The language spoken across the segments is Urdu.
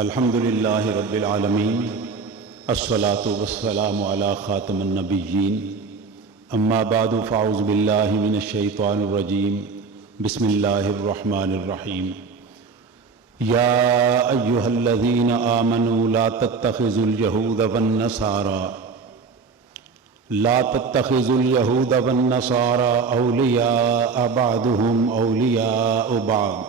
الحمد للہ رب العالمین الصلاة والسلام علی خاتم النبیین اما بعد فاعوذ باللہ من الشیطان الرجیم بسم اللہ الرحمن الرحیم یا ایہا الذین آمنوا لا تتخذوا اليہود والنصارى اولیاء بعضهم اولیاء بعض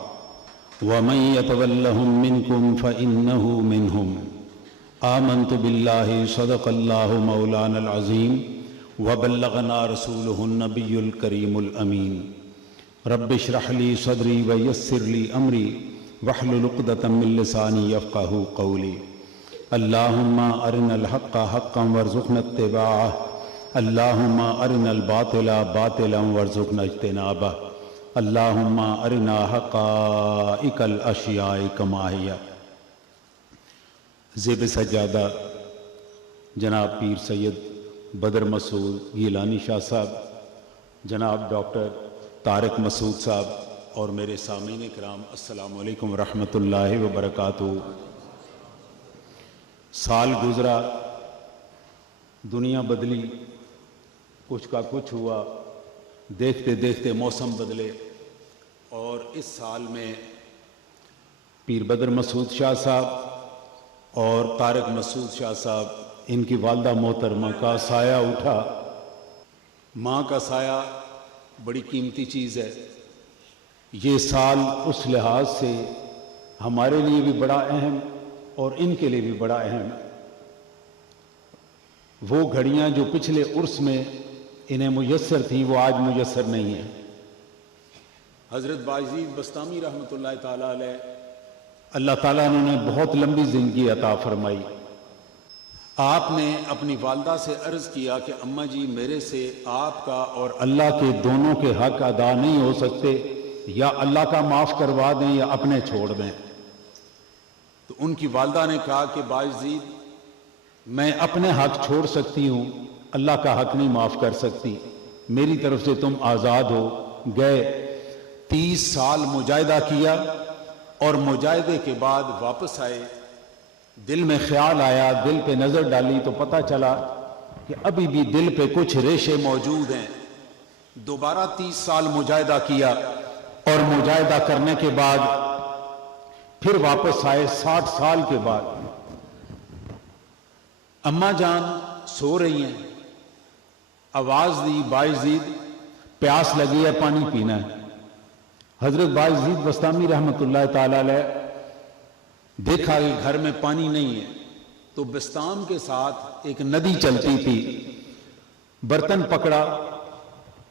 ومن يتولهم منكم فإنه منهم آمنت بالله صدق الله مولانا العظيم وبلغنا رسوله النبي الكريم الأمين رب اشرح لي صدري ويسر لي أمري واحلل عقدة من لساني يفقهوا قولي اللهم أرنا الحق حقا وارزقنا اتباعه اللهم أرنا الباطل باطلا وارزقنا اجتنابه اللہم ارنا حقائق الاشیاء کما ہی۔ زیب سجادہ جناب پیر سید بدر مسعود گیلانی شاہ صاحب، جناب ڈاکٹر طارق مسعود صاحب اور میرے سامعین کرام، السلام علیکم ورحمۃ اللہ وبرکاتہ۔ سال گزرا، دنیا بدلی، کچھ کا کچھ ہوا، دیکھتے دیکھتے موسم بدلے، اور اس سال میں پیر بدر مسعود شاہ صاحب اور طارق مسعود شاہ صاحب، ان کی والدہ محترمہ کا سایہ اٹھا۔ ماں کا سایہ بڑی قیمتی چیز ہے۔ یہ سال اس لحاظ سے ہمارے لیے بھی بڑا اہم اور ان کے لیے بھی بڑا اہم ہے۔ وہ گھڑیاں جو پچھلے عرس میں انہیں میسر تھیں وہ آج میسر نہیں ہیں۔ حضرت بایزید بسطامی رحمۃ اللہ تعالیٰ علیہ، اللہ تعالیٰ نے انہیں بہت لمبی زندگی عطا فرمائی۔ آپ نے اپنی والدہ سے عرض کیا کہ اماں جی، میرے سے آپ کا اور اللہ کے دونوں کے حق ادا نہیں ہو سکتے، یا اللہ کا معاف کروا دیں یا اپنے چھوڑ دیں۔ تو ان کی والدہ نے کہا کہ بایزید، میں اپنے حق چھوڑ سکتی ہوں، اللہ کا حق نہیں معاف کر سکتی، میری طرف سے تم آزاد ہو۔ گئے 30 سال مجاہدہ کیا، اور مجاہدے کے بعد واپس آئے۔ دل میں خیال آیا، دل پہ نظر ڈالی تو پتہ چلا کہ ابھی بھی دل پہ کچھ ریشے موجود ہیں۔ دوبارہ 30 سال مجاہدہ کیا، اور مجاہدہ کرنے کے بعد پھر واپس آئے 60 سال کے بعد۔ اماں جان سو رہی ہیں، آواز دی، بایزید پیاس لگی ہے، پانی پینا ہے۔ حضرت بایزید بسطامی رحمۃ اللہ تعالیٰ علیہ دیکھا کہ گھر میں پانی نہیں ہے، تو بستام کے ساتھ ایک ندی چلتی تھی، برتن پکڑا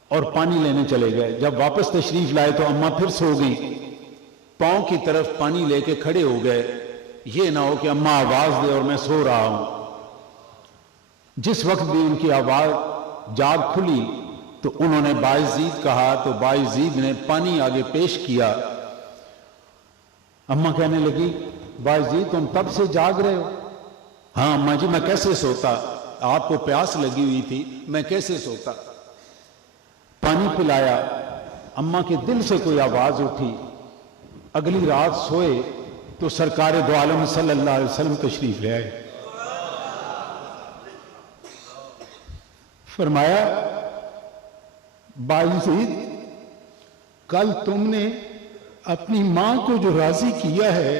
اور پانی لینے چلے گئے۔ جب واپس تشریف لائے تو اماں پھر سو گئی، پاؤں کی طرف پانی لے کے کھڑے ہو گئے، یہ نہ ہو کہ اماں آواز دے اور میں سو رہا ہوں۔ جس وقت بھی ان کی آواز جاگ کھلی تو انہوں نے بایزید کہا، تو بایزید نے پانی آگے پیش کیا۔ اماں کہنے لگی، بایزید تم تب سے جاگ رہے ہو؟ ہاں اماں جی، میں کیسے سوتا، آپ کو پیاس لگی ہوئی تھی، میں کیسے سوتا۔ پانی پلایا، اماں کے دل سے کوئی آواز اٹھی۔ اگلی رات سوئے تو سرکار دو عالم صلی اللہ علیہ وسلم تشریف لے آئے۔ فرمایا، بایزید، کل تم نے اپنی ماں کو جو راضی کیا ہے،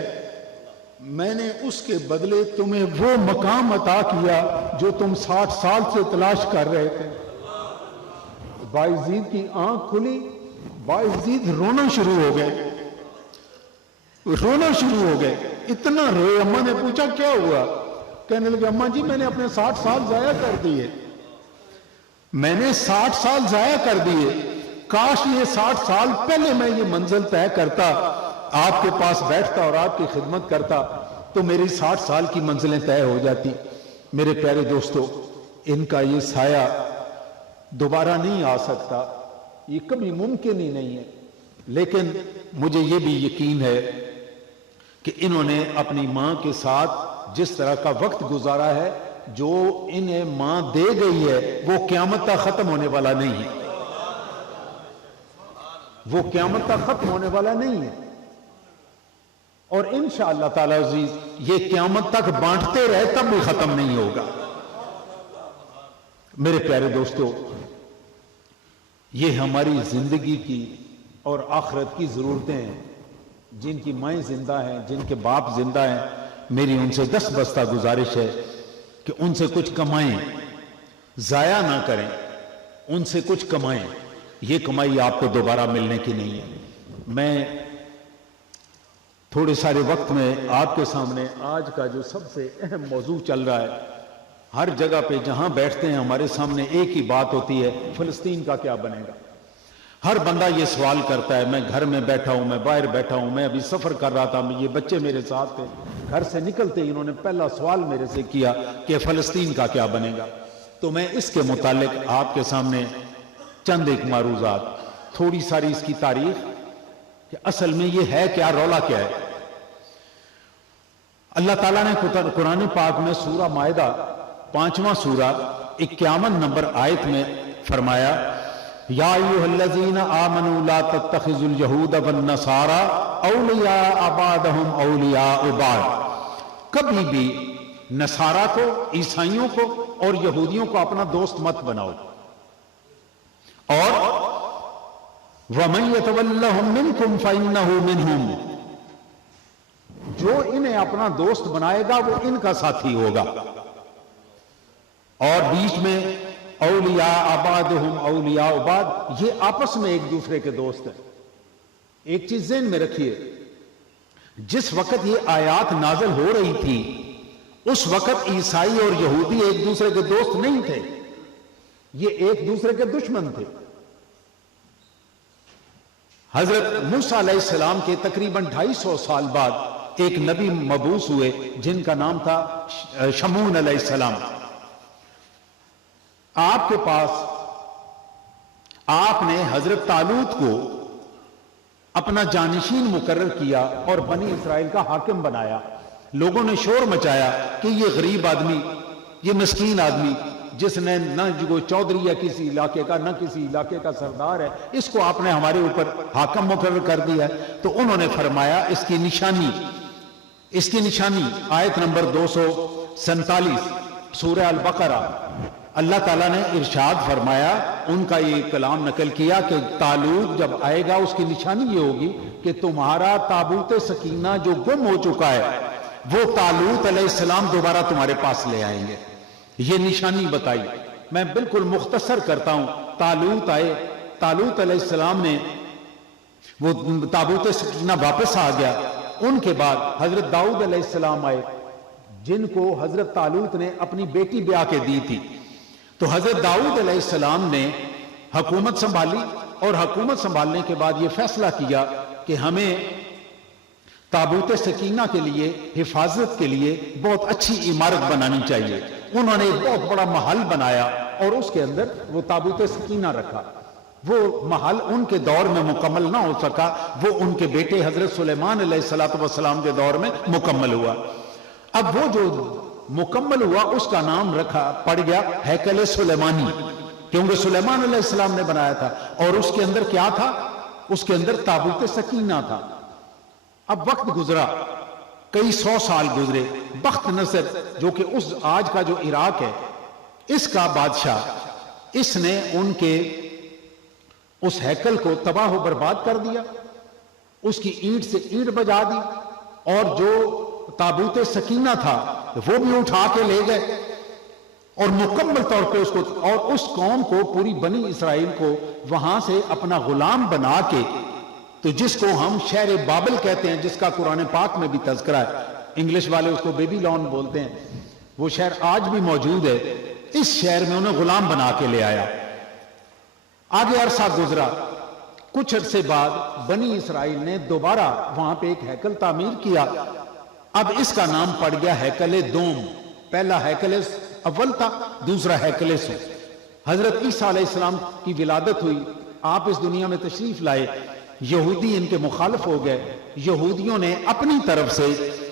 میں نے اس کے بدلے تمہیں وہ مقام عطا کیا جو تم 60 سال سے تلاش کر رہے تھے۔ بایزید کی آنکھ کھلی، بایزید رونا شروع ہو گئے، اتنا روئے۔ اماں نے پوچھا کیا ہوا؟ کہنے لگے، اماں جی میں نے اپنے 60 سال ضائع کر دیے، میں نے 60 سال ضائع کر دیے، کاش یہ 60 سال پہلے میں یہ منزل طے کرتا، آپ کے پاس بیٹھتا اور آپ کی خدمت کرتا، تو میری 60 سال کی منزلیں طے ہو جاتی۔ میرے پیارے دوستو، ان کا یہ سایہ دوبارہ نہیں آ سکتا، یہ کبھی ممکن ہی نہیں ہے، لیکن مجھے یہ بھی یقین ہے کہ انہوں نے اپنی ماں کے ساتھ جس طرح کا وقت گزارا ہے، جو انہیں ماں دے گئی ہے وہ قیامت تک ختم ہونے والا نہیں ہے، وہ قیامت تک ختم ہونے والا نہیں ہے۔ اور انشاءاللہ تعالی عزیز یہ قیامت تک بانٹتے رہے تب بھی ختم نہیں ہوگا۔ میرے پیارے دوستو، یہ ہماری زندگی کی اور آخرت کی ضرورتیں ہیں۔ جن کی مائیں زندہ ہیں، جن کے باپ زندہ ہیں، میری ان سے دست بستہ گزارش ہے کہ ان سے کچھ کمائیں، ضائع نہ کریں، ان سے کچھ کمائیں۔ یہ کمائی آپ کو دوبارہ ملنے کی نہیں ہے۔ میں تھوڑے سارے وقت میں آپ کے سامنے آج کا جو سب سے اہم موضوع چل رہا ہے، ہر جگہ پہ جہاں بیٹھتے ہیں ہمارے سامنے ایک ہی بات ہوتی ہے، فلسطین کا کیا بنے گا۔ ہر بندہ یہ سوال کرتا ہے، میں گھر میں بیٹھا ہوں، میں باہر بیٹھا ہوں، میں ابھی سفر کر رہا تھا، یہ بچے میرے ساتھ تھے، گھر سے نکلتے ہی انہوں نے پہلا سوال میرے سے کیا کہ فلسطین کا کیا بنے گا۔ تو میں اس کے متعلق آپ کے سامنے چند ایک معروضات، تھوڑی ساری اس کی تاریخ کہ اصل میں یہ ہے کیا، رولا کیا ہے۔ اللہ تعالیٰ نے قرآن پاک میں سورہ مائدہ 5واں سورہ 51 نمبر آیت میں فرمایا، یا ایھا الذین آمنوا لا تتخذوا اليہود والنصارى اولیاء بعضهم اولیاء بعض، کبھی بھی نصارہ کو، عیسائیوں کو اور یہودیوں کو اپنا دوست مت بناؤ، اور وَمَن يَتَوَلَّهُم مِّنكُمْ فَإِنَّهُ مِنْهُمْ، جو انہیں اپنا دوست بنائے گا وہ ان کا ساتھی ہوگا۔ اور بیچ میں اولیاء بعضهم اولیاء بعض، یہ آپس میں ایک دوسرے کے دوست ہیں۔ ایک چیز ذہن میں رکھیے، جس وقت یہ آیات نازل ہو رہی تھی اس وقت عیسائی اور یہودی ایک دوسرے کے دوست نہیں تھے، یہ ایک دوسرے کے دشمن تھے۔ حضرت موسیٰ علیہ السلام کے تقریباً 250 سال بعد ایک نبی مبعوث ہوئے جن کا نام تھا شمعون علیہ السلام۔ آپ کے پاس آپ نے حضرت طالوت کو اپنا جانشین مقرر کیا اور بنی اسرائیل کا حاکم بنایا۔ لوگوں نے شور مچایا کہ یہ غریب آدمی، یہ مسکین آدمی جس نے نہ جو چودھری ہے کسی علاقے کا، نہ کسی علاقے کا سردار ہے، اس کو آپ نے ہمارے اوپر حاکم مقرر کر دیا ہے۔ تو انہوں نے فرمایا اس کی نشانی آیت نمبر 247 سورہ البقرہ، اللہ تعالیٰ نے ارشاد فرمایا، ان کا یہ کلام نقل کیا کہ طالوت جب آئے گا اس کی نشانی یہ ہوگی کہ تمہارا تابوت سکینہ جو گم ہو چکا ہے وہ طالوت علیہ السلام دوبارہ تمہارے پاس لے آئیں گے۔ یہ نشانی بتائی، میں بالکل مختصر کرتا ہوں۔ طالوت آئے، طالوت علیہ السلام نے وہ تابوت سکینہ واپس آ گیا۔ ان کے بعد حضرت داؤد علیہ السلام آئے جن کو حضرت طالوت نے اپنی بیٹی بیاہ کے دی تھی۔ تو حضرت داؤد علیہ السلام نے حکومت سنبھالی اور حکومت سنبھالنے کے بعد یہ فیصلہ کیا کہ ہمیں تابوت سکینہ کے لیے، حفاظت کے لیے بہت اچھی عمارت بنانی چاہیے۔ انہوں نے ایک بہت بڑا محل بنایا اور اس کے اندر وہ تابوت سکینہ رکھا۔ وہ محل ان کے دور میں مکمل نہ ہو سکا، وہ ان کے بیٹے حضرت سلیمان علیہ السلام کے دور میں مکمل ہوا۔ اب وہ جو مکمل ہوا اس کا نام پڑ گیا ہیکل سلیمانی، کیونکہ سلیمان علیہ السلام نے بنایا تھا۔ اور اس کے اندر کیا تھا؟ اس کے اندر تابوت سکینہ تھا۔ اب وقت گزرا، کئی 100 سال گزرے، بخت نصر جو کہ آج کا جو عراق ہے اس کا بادشاہ، اس نے ان کے اس ہیکل کو تباہ و برباد کر دیا، اس کی اینٹ سے اینٹ بجا دی، اور جو تابوت سکینہ تھا وہ بھی اٹھا کے لے گئے، اور مکمل طور پہ اس کو اور اس قوم کو، پوری بنی اسرائیل کو وہاں سے اپنا غلام بنا کے، تو جس کو ہم شہر بابل کہتے ہیں، جس کا قرآن پاک میں بھی تذکرہ ہے، انگلش والے اس کو بیبی لون بولتے ہیں، وہ شہر آج بھی موجود ہے۔ اس شہر میں انہیں غلام بنا کے لے آیا۔ آگے عرصہ گزرا، کچھ عرصے بعد بنی اسرائیل نے دوبارہ وہاں پہ ایک ہیکل تعمیر کیا۔ اب اس کا نام پڑ گیا ہیکل دوم۔ پہلا ہیکل اول تھا، دوسرا ہیکل سو۔ حضرت عیسیٰ علیہ السلام کی ولادت ہوئی، آپ اس دنیا میں تشریف لائے، یہودی ان کے مخالف ہو گئے۔ یہودیوں نے اپنی طرف سے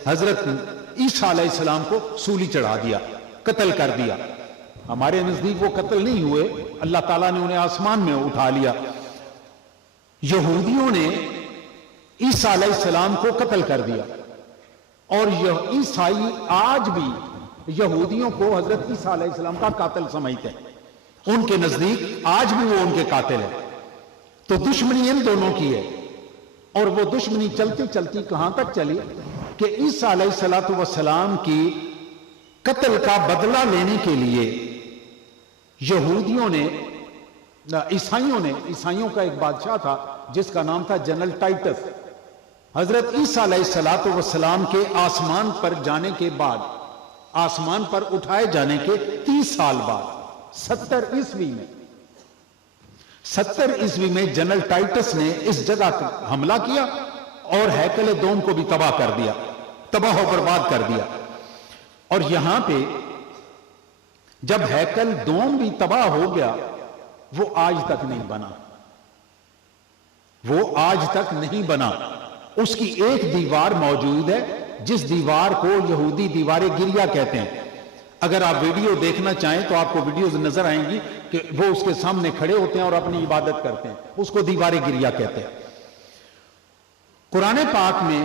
حضرت عیسیٰ علیہ السلام کو سولی چڑھا دیا، قتل کر دیا۔ ہمارے نزدیک وہ قتل نہیں ہوئے، اللہ تعالیٰ نے انہیں آسمان میں اٹھا لیا۔ یہودیوں نے عیسیٰ علیہ السلام کو قتل کر دیا، اور یہ عیسائی آج بھی یہودیوں کو حضرت عیسیٰ علیہ السلام کا قاتل سمجھتے ہیں، ان کے نزدیک آج بھی وہ ان کے قاتل ہیں۔ تو دشمنی ان دونوں کی ہے، اور وہ دشمنی چلتی چلتی کہاں تک چلی کہ عیسیٰ علیہ السلام کی قتل کا بدلہ لینے کے لیے یہودیوں نے، عیسائیوں کا ایک بادشاہ تھا جس کا نام تھا جنرل ٹائٹس۔ حضرت عیسیٰ علیہ السلام کے آسمان پر جانے کے بعد، آسمان پر اٹھائے جانے کے 30 سال بعد 70 عیسوی میں جنرل ٹائٹس نے اس جگہ حملہ کیا اور ہیکل دوم کو بھی تباہ کر دیا، تباہ و برباد کر دیا۔ اور یہاں پہ جب ہیکل دوم بھی تباہ ہو گیا، وہ آج تک نہیں بنا، وہ آج تک نہیں بنا۔ اس کی ایک دیوار موجود ہے جس دیوار کو یہودی دیوار گریہ کہتے ہیں۔ اگر آپ ویڈیو دیکھنا چاہیں تو آپ کو ویڈیوز نظر آئیں گی کہ وہ اس کے سامنے کھڑے ہوتے ہیں اور اپنی عبادت کرتے ہیں، اس کو دیوار گریہ کہتے ہیں۔ قرآن پاک میں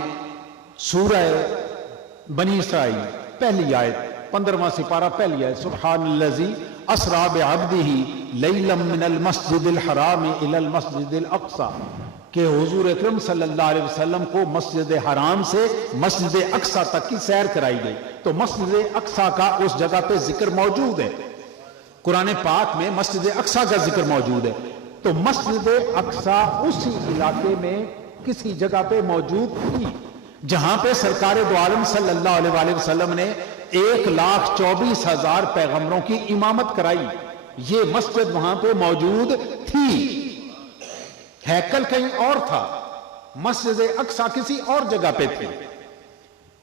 سورہ بنی اسرائیل پہلی آیت 15واں سپارہ پہلی آیت، سبحان الذی اسریٰ بعبدہ لیلا من المسجد الحرام الی المسجد الاقصی، کہ حضور اکرم صلی اللہ علیہ وسلم کو مسجد حرام سے مسجد اقصی تک کی سیر کرائی گئی۔ تو مسجد اقصی کا اس جگہ پہ ذکر موجود ہے، قرآن پاک میں مسجد اقصی کا ذکر موجود ہے۔ تو مسجد اقصی اسی علاقے میں کسی جگہ پہ موجود تھی جہاں پہ سرکار دو عالم صلی اللہ علیہ وآلہ وسلم نے 1,24,000 پیغمبروں کی امامت کرائی۔ یہ مسجد وہاں پہ موجود تھی، ہیکل کہیں اور تھا، مسجد اقصی کسی اور جگہ پہ تھی۔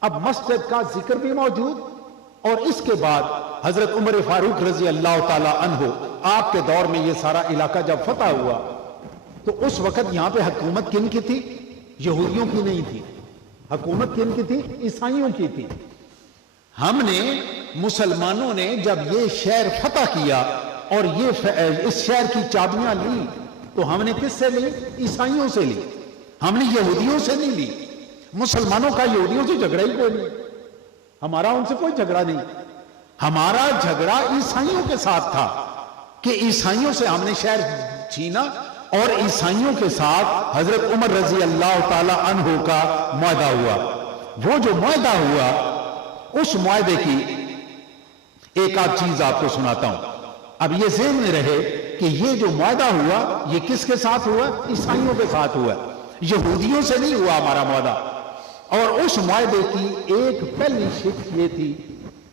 اب مسجد کا ذکر بھی موجود، اور اس کے بعد حضرت عمر فاروق رضی اللہ تعالی عنہ، آپ کے دور میں یہ سارا علاقہ جب فتح ہوا تو اس وقت یہاں پہ حکومت کن کی تھی؟ یہودیوں کی نہیں تھی، حکومت کن کی تھی؟ عیسائیوں کی تھی۔ ہم نے، مسلمانوں نے جب یہ شہر فتح کیا اور اس شہر کی چابیاں لی تو ہم نے کس سے لی؟ عیسائیوں سے لی، ہم نے یہودیوں سے نہیں لی۔ مسلمانوں کا یہودیوں سے جھگڑا ہی کوئی نہیں، ہمارا ان سے کوئی جھگڑا نہیں، ہمارا جھگڑا عیسائیوں کے ساتھ تھا کہ عیسائیوں سے ہم نے شہر چھینا، اور عیسائیوں کے ساتھ حضرت عمر رضی اللہ تعالی عنہ کا معاہدہ ہوا۔ وہ جو معاہدہ ہوا، اس معاہدے کی ایک آدھ چیز آپ کو سناتا ہوں، اب یہ ذہن میں رہے کہ یہ جو معاہدہ ہوا یہ کس کے ساتھ ہوا؟ عیسائیوں کے ساتھ ہوا، یہودیوں سے نہیں ہوا ہمارا معاہدہ۔ اور اس معاہدے کی ایک پہلی شرط یہ تھی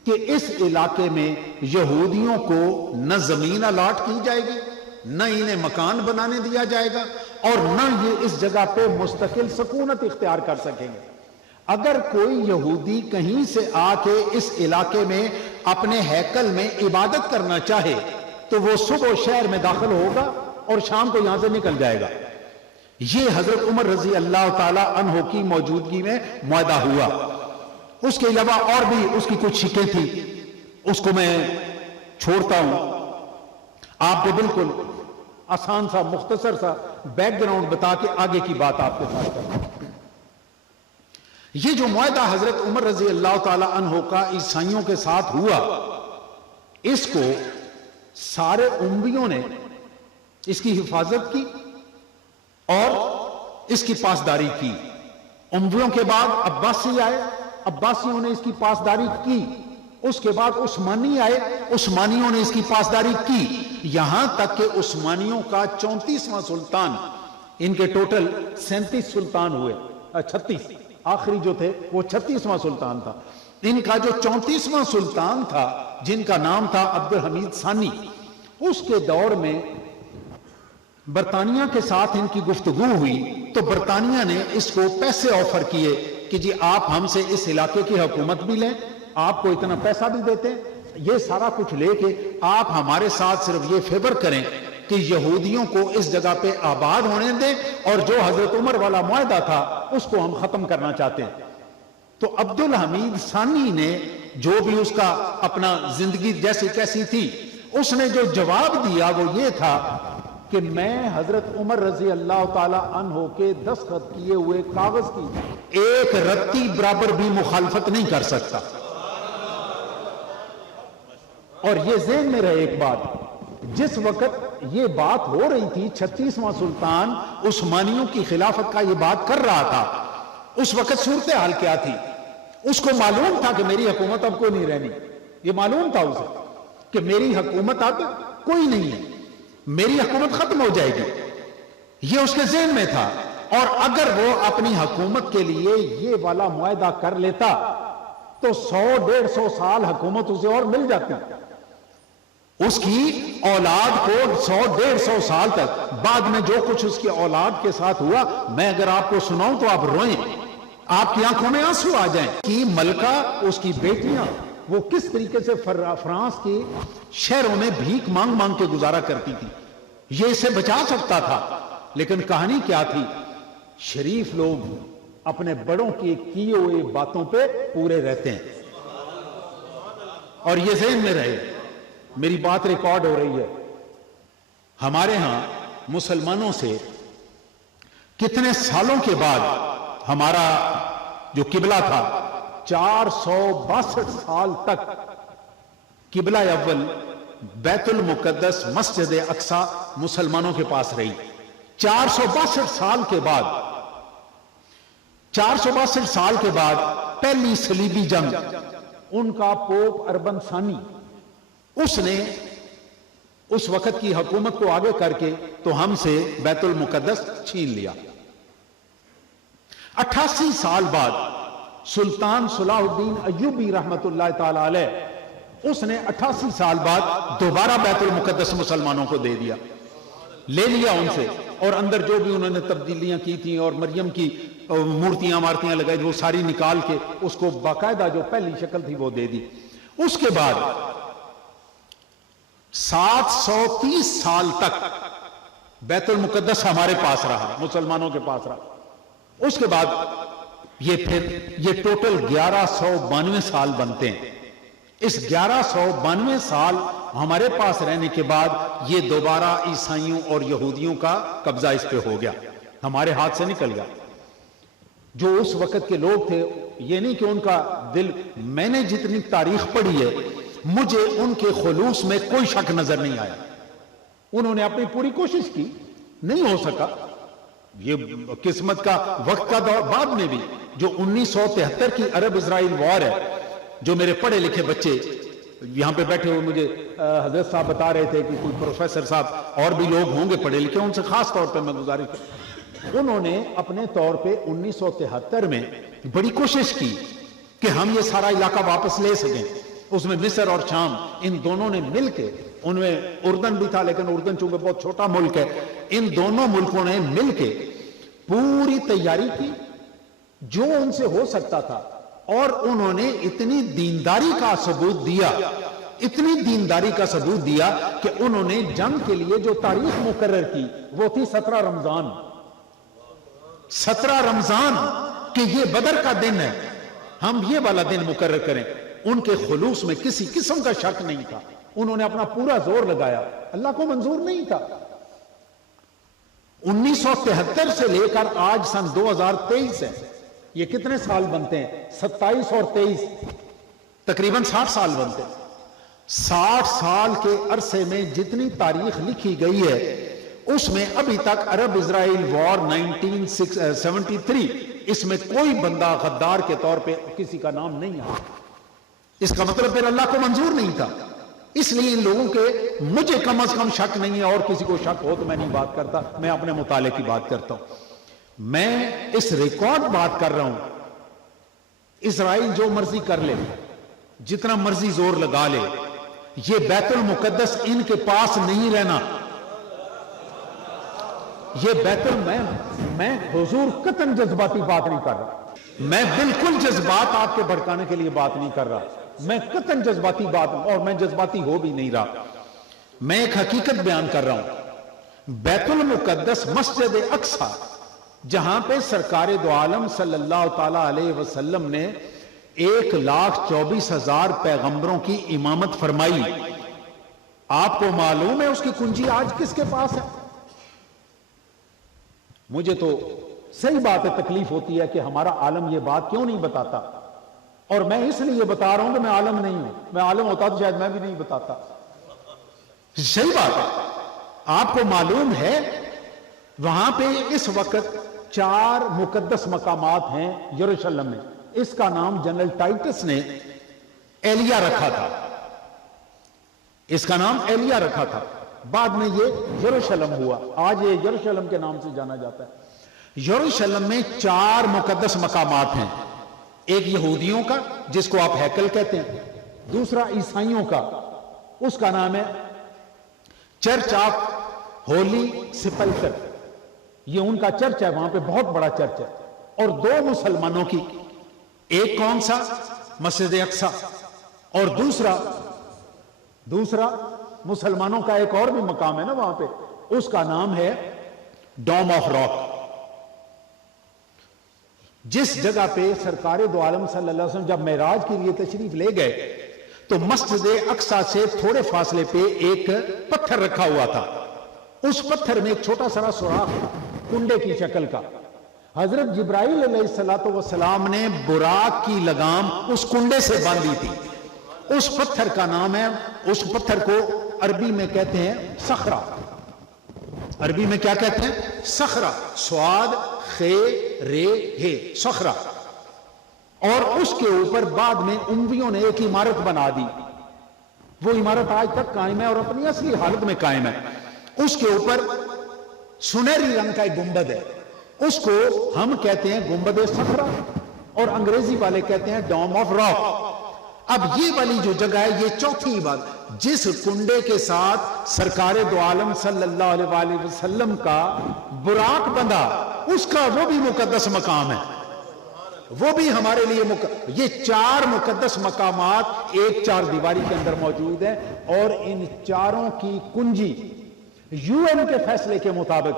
کہ اس علاقے میں یہودیوں کو نہ زمین الاٹ کی جائے گی، نہ انہیں مکان بنانے دیا جائے گا، اور نہ یہ اس جگہ پہ مستقل سکونت اختیار کر سکیں گے۔ اگر کوئی یہودی کہیں سے آ کے اس علاقے میں اپنے ہیکل میں عبادت کرنا چاہے تو وہ صبح شہر میں داخل ہوگا اور شام کو یہاں سے نکل جائے گا۔ یہ حضرت عمر رضی اللہ تعالی عنہ کی موجودگی میں معاہدہ ہوا۔ اس کے علاوہ اور بھی اس کی کچھ شکیں تھی، اس کو میں چھوڑتا ہوں، آپ کو بالکل آسان سا مختصر سا بیک گراؤنڈ بتا کے آگے کی بات آپ کے ساتھ کرتا ہوں۔ یہ جو معاہدہ حضرت عمر رضی اللہ تعالی عنہ کا عیسائیوں کے ساتھ ہوا، اس کو سارے امویوں نے اس کی حفاظت کی اور اس کی پاسداری کی۔ امویوں کے بعد عباسی آئے، عباسیوں نے اس کی پاسداری کی، اس کے بعد عثمانی آئے، عثمانیوں نے اس کی پاسداری کی، یہاں تک کہ عثمانیوں کا 34واں سلطان، ان کے ٹوٹل 37 سلطان ہوئے، 36 آخری جو تھے وہ 36واں سلطان تھا۔ ان کا جو 34واں سلطان تھا جن کا نام تھا عبد الحمید ثانی، اس کے دور میں برطانیہ کے ساتھ ان کی گفتگو ہوئی تو برطانیہ نے اس کو پیسے آفر کیے کہ جی آپ ہم سے اس علاقے کی حکومت بھی لیں، آپ کو اتنا پیسہ بھی دیتے ہیں، یہ سارا کچھ لے کے آپ ہمارے ساتھ صرف یہ فیور کریں کہ یہودیوں کو اس جگہ پہ آباد ہونے دیں، اور جو حضرت عمر والا معاہدہ تھا اس کو ہم ختم کرنا چاہتے ہیں۔ تو عبد الحمید ثانی نے جو بھی اس کا اپنا زندگی جیسی کیسی تھی، اس نے جو جواب دیا وہ یہ تھا کہ میں حضرت عمر رضی اللہ تعالی عنہ کے دستخط کیے ہوئے کاغذ کی ایک رتی برابر بھی مخالفت نہیں کر سکتا. اور یہ ذہن میں رہے ایک بات، جس وقت یہ بات ہو رہی تھی 36واں سلطان عثمانیوں کی خلافت کا یہ بات کر رہا تھا، اس وقت صورتحال کیا تھی؟ اس کو معلوم تھا کہ میری حکومت اب کوئی نہیں رہنی. یہ معلوم تھا اسے کہ میری حکومت اب کوئی نہیں ہے، میری حکومت ختم ہو جائے گی. یہ اس کے ذہن میں تھا. اور اگر وہ اپنی حکومت کے لیے یہ والا معاہدہ کر لیتا تو 100-150 سال حکومت اسے اور مل جاتی. اس کی اولاد کو 100-150 سال تک، بعد میں جو کچھ اس کی اولاد کے ساتھ ہوا میں اگر آپ کو سناؤں تو آپ روئیں، آپ کی آنکھوں میں آنسو آ جائیں. کہ ملکہ، اس کی بیٹیاں وہ کس طریقے سے فرانس کی شہروں میں بھیک مانگ مانگ کے گزارا کرتی تھی. یہ اسے بچا سکتا تھا، لیکن کہانی کیا تھی؟ شریف لوگ اپنے بڑوں کی کیے ہوئے باتوں پہ پورے رہتے ہیں. اور یہ ذہن میں رہے، میری بات ریکارڈ ہو رہی ہے. ہمارے ہاں مسلمانوں سے کتنے سالوں کے بعد ہمارا جو قبلہ تھا 462 سال تک قبلہ اول بیت المقدس مسجد اقصی مسلمانوں کے پاس رہی. 462 سال کے بعد 462 سال کے بعد پہلی صلیبی جنگ، ان کا پوپ اربن ثانی، اس نے اس وقت کی حکومت کو آگے کر کے تو ہم سے بیت المقدس چھین لیا. 88 سال بعد سلطان صلاح الدین ایوبی رحمت اللہ تعالی علیہ، اس نے 88 سال بعد دوبارہ بیت المقدس مسلمانوں کو دے دیا، لے لیا ان سے. اور اندر جو بھی انہوں نے تبدیلیاں کی تھیں اور مریم کی مورتیاں مارتیاں لگائی وہ ساری نکال کے اس کو باقاعدہ جو پہلی شکل تھی وہ دے دی. اس کے بعد 730 سال تک بیت المقدس ہمارے پاس رہا، مسلمانوں کے پاس رہا. اس کے بعد یہ ٹوٹل 1192 سال بنتے ہیں. اس 1192 سال ہمارے پاس رہنے کے بعد یہ دوبارہ عیسائیوں اور یہودیوں کا قبضہ اس پہ ہو گیا، ہمارے ہاتھ سے نکل گیا. جو اس وقت کے لوگ تھے، یہ نہیں کہ ان کا دل، میں نے جتنی تاریخ پڑھی ہے مجھے ان کے خلوص میں کوئی شک نظر نہیں آیا. انہوں نے اپنی پوری کوشش کی، نہیں ہو سکا. یہ قسمت کا وقت کا دور. بعد میں بھی جو 1973 کی عرب اسرائیل وار ہے، جو میرے پڑھے لکھے بچے یہاں پہ بیٹھے ہوئے مجھے حضرت صاحب بتا رہے تھے کہ کوئی پروفیسر صاحب اور بھی لوگ ہوں گے پڑھے لکھے، ان سے خاص طور پہ میں گزارش کروں، انہوں نے اپنے طور پہ 1973 میں بڑی کوشش کی کہ ہم یہ سارا علاقہ واپس لے سکیں. اس میں مصر اور شام ان دونوں نے مل کے، ان میں اردن بھی تھا لیکن اردن چونکہ بہت چھوٹا ملک ہے، ان دونوں ملکوں نے مل کے پوری تیاری کی جو ان سے ہو سکتا تھا. اور انہوں نے اتنی دینداری کا ثبوت دیا، اتنی دینداری کا ثبوت دیا کہ انہوں نے جنگ کے لیے جو تاریخ مقرر کی وہ تھی 17 رمضان. 17 رمضان کہ یہ بدر کا دن ہے، ہم یہ والا دن مقرر کریں. ان کے خلوص میں کسی قسم کا شک نہیں تھا. انہوں نے اپنا پورا زور لگایا، اللہ کو منظور نہیں تھا. 1973 سے لے کر آج سن 2023 ہے، یہ کتنے سال بنتے ہیں؟ 27 اور 23 تقریباً 60 سال بنتے ہیں. 60 سال کے عرصے میں جتنی تاریخ لکھی گئی ہے اس میں ابھی تک عرب اسرائیل وار 1973 اس میں کوئی بندہ غدار کے طور پہ کسی کا نام نہیں آیا. اس کا مطلب پھر اللہ کو منظور نہیں تھا. اس لیے ان لوگوں کے مجھے کم از کم شک نہیں ہے، اور کسی کو شک ہو تو میں نہیں بات کرتا، میں اپنے مطالعے کی بات کرتا ہوں. میں اس ریکارڈ بات کر رہا ہوں. اسرائیل جو مرضی کر لے، جتنا مرضی زور لگا لے، یہ بیت المقدس ان کے پاس نہیں رہنا. یہ میں حضور قطعاً جذباتی بات نہیں کر رہا، میں بالکل جذبات آپ کے بھڑکانے کے لیے بات نہیں کر رہا، میں قطعاً جذباتی بات، اور میں جذباتی ہو بھی نہیں رہا. میں ایک حقیقت بیان کر رہا ہوں. بیت المقدس مسجد اقصی جہاں پہ سرکار دو عالم صلی اللہ تعالی علیہ وسلم نے 1,24,000 پیغمبروں کی امامت فرمائی، آپ کو معلوم ہے اس کی کنجی آج کس کے پاس ہے؟ مجھے تو صحیح بات ہے تکلیف ہوتی ہے کہ ہمارا عالم یہ بات کیوں نہیں بتاتا، اور میں اس لیے بتا رہا ہوں کہ میں عالم نہیں ہوں، میں عالم ہوتا تو شاید میں بھی نہیں بتاتا۔ صحیح بات ہے، آپ کو معلوم ہے وہاں پہ اس وقت 4 مقدس مقامات ہیں یروشلم میں، اس کا نام جنرل ٹائٹس نے ایلیا رکھا تھا، اس کا نام ایلیا رکھا تھا، بعد میں یہ یروشلم ہوا، آج یہ یروشلم کے نام سے جانا جاتا ہے۔ یروشلم میں 4 مقدس مقامات ہیں، ایک یہودیوں کا جس کو آپ ہیکل کہتے ہیں، دوسرا عیسائیوں کا، اس کا نام ہے چرچ آف ہولی سپلچر، یہ ان کا چرچ ہے، وہاں پہ بہت بڑا چرچ ہے۔ اور 2 مسلمانوں کی، ایک کون سا؟ مسجد اقصی، اور دوسرا مسلمانوں کا ایک اور بھی مقام ہے نا وہاں پہ، اس کا نام ہے ڈوم آف راک۔ جس جگہ پہ سرکار دو عالم صلی اللہ علیہ وسلم جب معراج کے لیے تشریف لے گئے تو مسجد اقصی سے تھوڑے فاصلے پہ ایک پتھر رکھا ہوا تھا، اس پتھر میں ایک چھوٹا سا سوراخ کنڈے کی شکل کا، حضرت جبرائیل علیہ السلام نے براق کی لگام اس کنڈے سے باندھی تھی، اس پتھر کا نام ہے، اس پتھر کو عربی میں کہتے ہیں صخرہ، عربی میں کیا کہتے ہیں؟ صخرہ، سواد خے رے ہے، صخرہ۔ اور اس کے اوپر بعد میں امویوں نے ایک عمارت بنا دی، وہ عمارت آج تک قائم ہے اور اپنی اصلی حالت میں قائم ہے، اس کے اوپر سنہری رنگ کا ایک گنبد ہے، اس کو ہم کہتے ہیں گنبد صخرہ، اور انگریزی والے کہتے ہیں ڈوم آف راک۔ اب یہ والی جو جگہ ہے، یہ چوتھی بات، جس کنڈے کے ساتھ سرکار دو عالم صلی اللہ علیہ وآلہ وسلم کا براق بندھا، اس کا وہ بھی مقدس مقام ہے، وہ بھی ہمارے لیے یہ 4 مقدس مقامات ایک 4 دیواری کے اندر موجود ہیں، اور ان چاروں کی کنجی UN کے فیصلے کے مطابق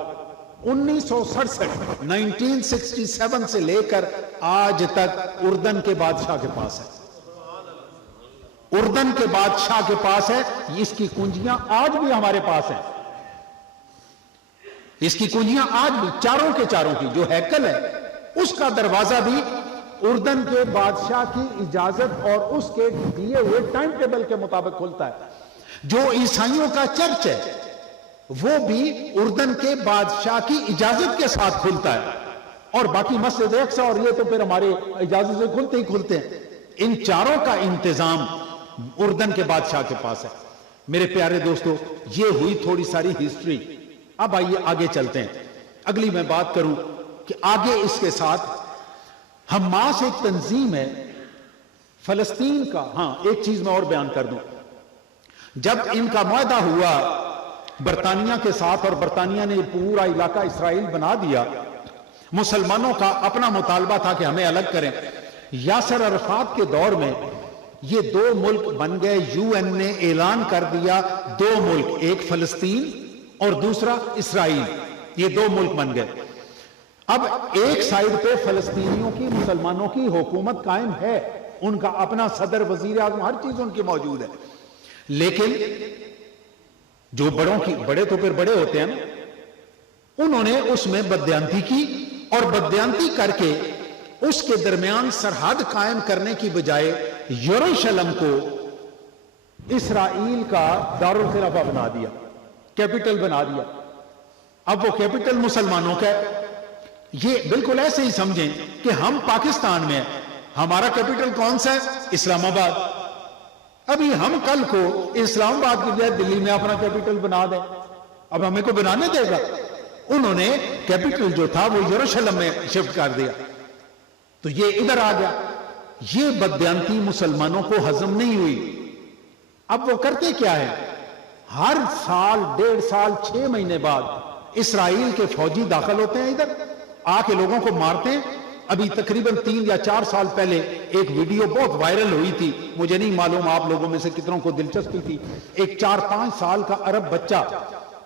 1967 سے لے کر آج تک اردن کے بادشاہ کے پاس ہے، اردن کے بادشاہ کے پاس ہے، اس کی کنجیاں آج بھی ہمارے پاس ہیں، اس کی کنجیاں آج بھی چاروں کے چاروں کی، جو ہیکل ہے اس کا دروازہ بھی اردن کے بادشاہ کی اجازت اور اس کے دیے ہوئے ٹائم ٹیبل کے مطابق کھلتا ہے۔ جو عیسائیوں کا چرچ ہے وہ بھی اردن کے بادشاہ کی اجازت کے ساتھ کھلتا ہے، اور باقی مسجد اقصی اور یہ تو پھر ہمارے اجازت سے کھلتے ہی کھلتے ہیں۔ ان چاروں کا انتظام اردن کے بادشاہ کے پاس ہے۔ میرے پیارے دوستو، یہ ہوئی تھوڑی ساری ہسٹری۔ اب آئیے آگے چلتے ہیں، اگلی میں بات کروں کہ آگے اس کے ساتھ حماس ایک تنظیم ہے فلسطین کا۔ ہاں، ایک چیز میں اور بیان کر دوں، جب ان کا معاہدہ ہوا برطانیہ کے ساتھ اور برطانیہ نے پورا علاقہ اسرائیل بنا دیا، مسلمانوں کا اپنا مطالبہ تھا کہ ہمیں الگ کریں۔ یاسر عرفات کے دور میں یہ 2 ملک بن گئے، UN نے اعلان کر دیا 2 ملک، ایک فلسطین اور دوسرا اسرائیل، یہ 2 ملک بن گئے۔ اب ایک سائیڈ پہ فلسطینیوں کی، مسلمانوں کی حکومت قائم ہے، ان کا اپنا صدر، وزیر اعظم، ہر چیز ان کی موجود ہے، لیکن جو بڑے تو پھر بڑے ہوتے ہیں نا، انہوں نے اس میں بددیانتی کی، اور بددیانتی کر کے اس کے درمیان سرحد قائم کرنے کی بجائے یروشلم کو اسرائیل کا دارالخلافہ بنا دیا، کیپٹل بنا دیا۔ اب وہ کیپٹل مسلمانوں کا ہے۔ یہ بالکل ایسے ہی سمجھیں کہ ہم پاکستان میں ہیں، ہمارا کیپٹل کون سا ہے؟ اسلام آباد۔ ابھی ہم کل کو اسلام آباد کی بجائے دلی میں اپنا کیپٹل بنا دیں، اب ہمیں کو بنانے دے گا؟ انہوں نے کیپٹل جو تھا وہ یروشلم میں شفٹ کر دیا، تو یہ ادھر آ گیا۔ یہ بددیانتی مسلمانوں کو ہضم نہیں ہوئی۔ اب وہ کرتے کیا ہے؟ ہر سال 1.5 سال 6 مہینے بعد اسرائیل کے فوجی داخل ہوتے ہیں، ادھر آ کے لوگوں کو مارتے ہیں۔ ابھی تقریباً 3 یا 4 سال پہلے ایک ویڈیو بہت وائرل ہوئی تھی، مجھے نہیں معلوم آپ لوگوں میں سے کتنوں کو دلچسپی تھی۔ ایک 4-5 سال کا عرب بچہ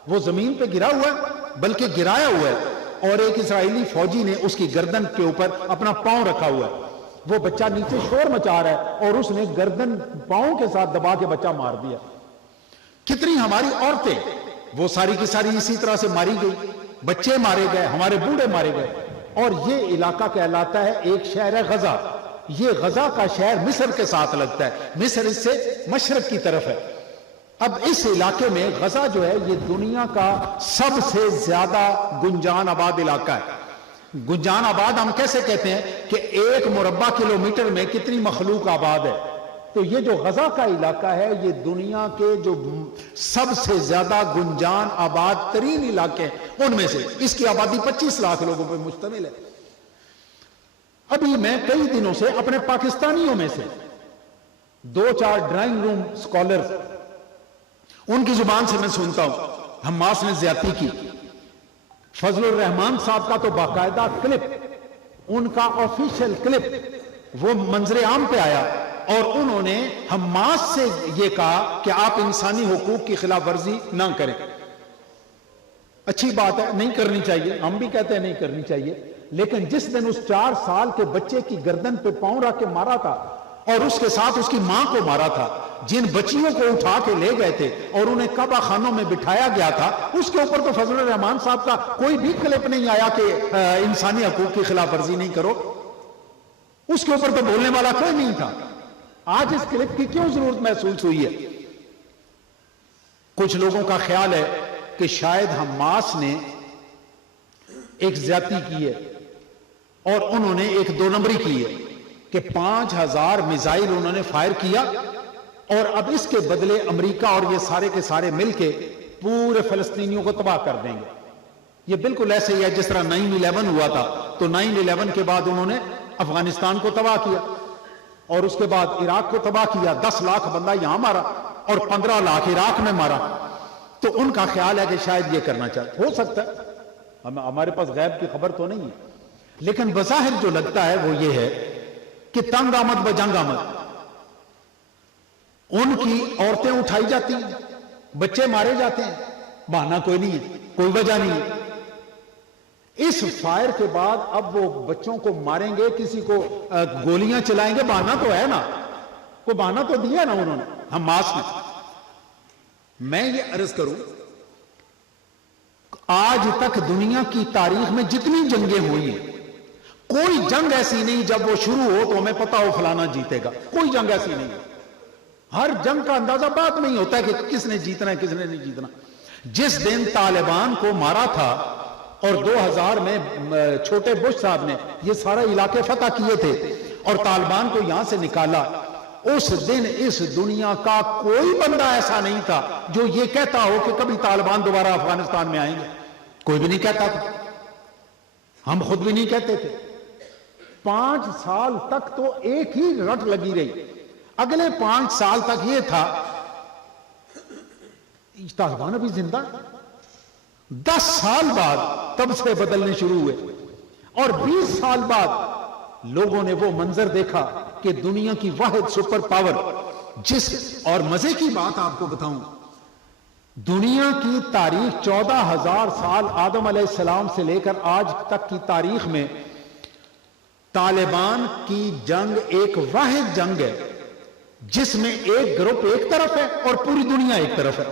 وہ زمین پہ گرا ہوا ہے، بلکہ گرایا ہوا ہے، اور ایک اسرائیلی فوجی نے اس کی گردن کے اوپر اپنا پاؤں رکھا ہوا ہے۔ وہ بچہ نیچے شور مچا رہا ہے اور اس نے گردن پاؤں کے ساتھ دبا کے بچہ مار دیا۔ کتنی ہماری عورتیں وہ ساری کی ساری اسی طرح سے ماری گئی۔ بچے مارے گئے، ہمارے بوڑھے مارے گئے. اور یہ علاقہ کہلاتا ہے ایک شہر ہے غزہ. یہ غزہ کا شہر مصر کے ساتھ لگتا ہے، مصر اس سے مشرق کی طرف ہے. اب اس علاقے میں غزہ جو ہے یہ دنیا کا سب سے زیادہ گنجان آباد علاقہ ہے. گنجان آباد ہم کیسے کہتے ہیں کہ 1 مربع کلومیٹر میں کتنی مخلوق آباد ہے. تو یہ جو غزہ کا علاقہ ہے یہ دنیا کے جو سب سے زیادہ گنجان آباد ترین علاقے ہیں ان میں سے. اس کی آبادی 25 لاکھ لوگوں پہ مشتمل ہے. ابھی میں کئی دنوں سے اپنے پاکستانیوں میں سے 2-4 ڈرائنگ روم سکولرز ان کی زبان سے میں سنتا ہوں حماس نے زیادتی کی. فضل الرحمان صاحب کا تو باقاعدہ کلپ، ان کا آفیشیل کلپ وہ منظر عام پہ آیا اور انہوں نے حماس سے یہ کہا کہ آپ انسانی حقوق کی خلاف ورزی نہ کریں. اچھی بات ہے، نہیں کرنی چاہیے، ہم بھی کہتے ہیں نہیں کرنی چاہیے. لیکن جس دن اس 4 سال کے بچے کی گردن پہ پاؤں رکھ کے مارا تھا اور اس کے ساتھ اس کی ماں کو مارا تھا، جن بچیوں کو اٹھا کے لے گئے تھے اور انہیں کعبہ خانوں میں بٹھایا گیا تھا، اس کے اوپر تو فضل الرحمان صاحب کا کوئی بھی کلپ نہیں آیا کہ انسانی حقوق کی خلاف ورزی نہیں کرو. اس کے اوپر تو بولنے والا کوئی نہیں تھا. آج اس کلپ کی کیوں ضرورت محسوس ہوئی ہے؟ کچھ لوگوں کا خیال ہے کہ شاید حماس نے ایک زیادتی کی ہے اور انہوں نے ایک 2 نمبری کی ہے کہ 5000 میزائل انہوں نے فائر کیا اور اب اس کے بدلے امریکہ اور یہ سارے کے سارے مل کے پورے فلسطینیوں کو تباہ کر دیں گے. یہ بالکل ایسے ہی ہے جس طرح 9/11 ہوا تھا. تو 9/11 کے بعد انہوں نے افغانستان کو تباہ کیا اور اس کے بعد عراق کو تباہ کیا. 10 لاکھ بندہ یہاں مارا اور 15 لاکھ عراق میں مارا. تو ان کا خیال ہے کہ شاید یہ کرنا چاہتے. ہو سکتا ہے، ہمارے پاس غیب کی خبر تو نہیں ہے، لیکن بظاہر جو لگتا ہے وہ یہ ہے کہ تنگ آمد بجنگ آمد. ان کی عورتیں اٹھائی جاتی ہیں، بچے مارے جاتے ہیں، بہانہ کوئی نہیں ہے، کوئی وجہ نہیں ہے. اس فائر کے بعد اب وہ بچوں کو ماریں گے، کسی کو گولیاں چلائیں گے، بہانہ تو ہے نا، کوئی بہانہ تو دیا نا انہوں نے حماس نے. میں یہ عرض کروں، آج تک دنیا کی تاریخ میں جتنی جنگیں ہوئی ہیں کوئی جنگ ایسی نہیں جب وہ شروع ہو تو ہمیں پتا ہو فلانا جیتے گا. کوئی جنگ ایسی نہیں. ہر جنگ کا اندازہ بعد میں ہی ہوتا ہے کہ کس نے جیتنا ہے کس نے نہیں جیتنا. جس دن طالبان کو مارا تھا اور 2000 میں چھوٹے بش صاحب نے یہ سارا علاقے فتح کیے تھے اور طالبان کو یہاں سے نکالا، اس دن اس دنیا کا کوئی بندہ ایسا نہیں تھا جو یہ کہتا ہو کہ کبھی طالبان دوبارہ افغانستان میں آئیں گے. کوئی بھی نہیں کہتا تھا، ہم خود بھی نہیں کہتے تھے. 5 سال تک تو ایک ہی رٹ لگی رہی. اگلے 5 سال تک یہ تھا طالبان ابھی زندہ. 10 سال بعد تب سے بدلنے شروع ہوئے اور 20 سال بعد لوگوں نے وہ منظر دیکھا کہ دنیا کی واحد سپر پاور جس، اور مزے کی بات آپ کو بتاؤں، دنیا کی تاریخ 14,000 سال آدم علیہ السلام سے لے کر آج تک کی تاریخ میں طالبان کی جنگ ایک واحد جنگ ہے جس میں ایک گروپ ایک طرف ہے اور پوری دنیا ایک طرف ہے.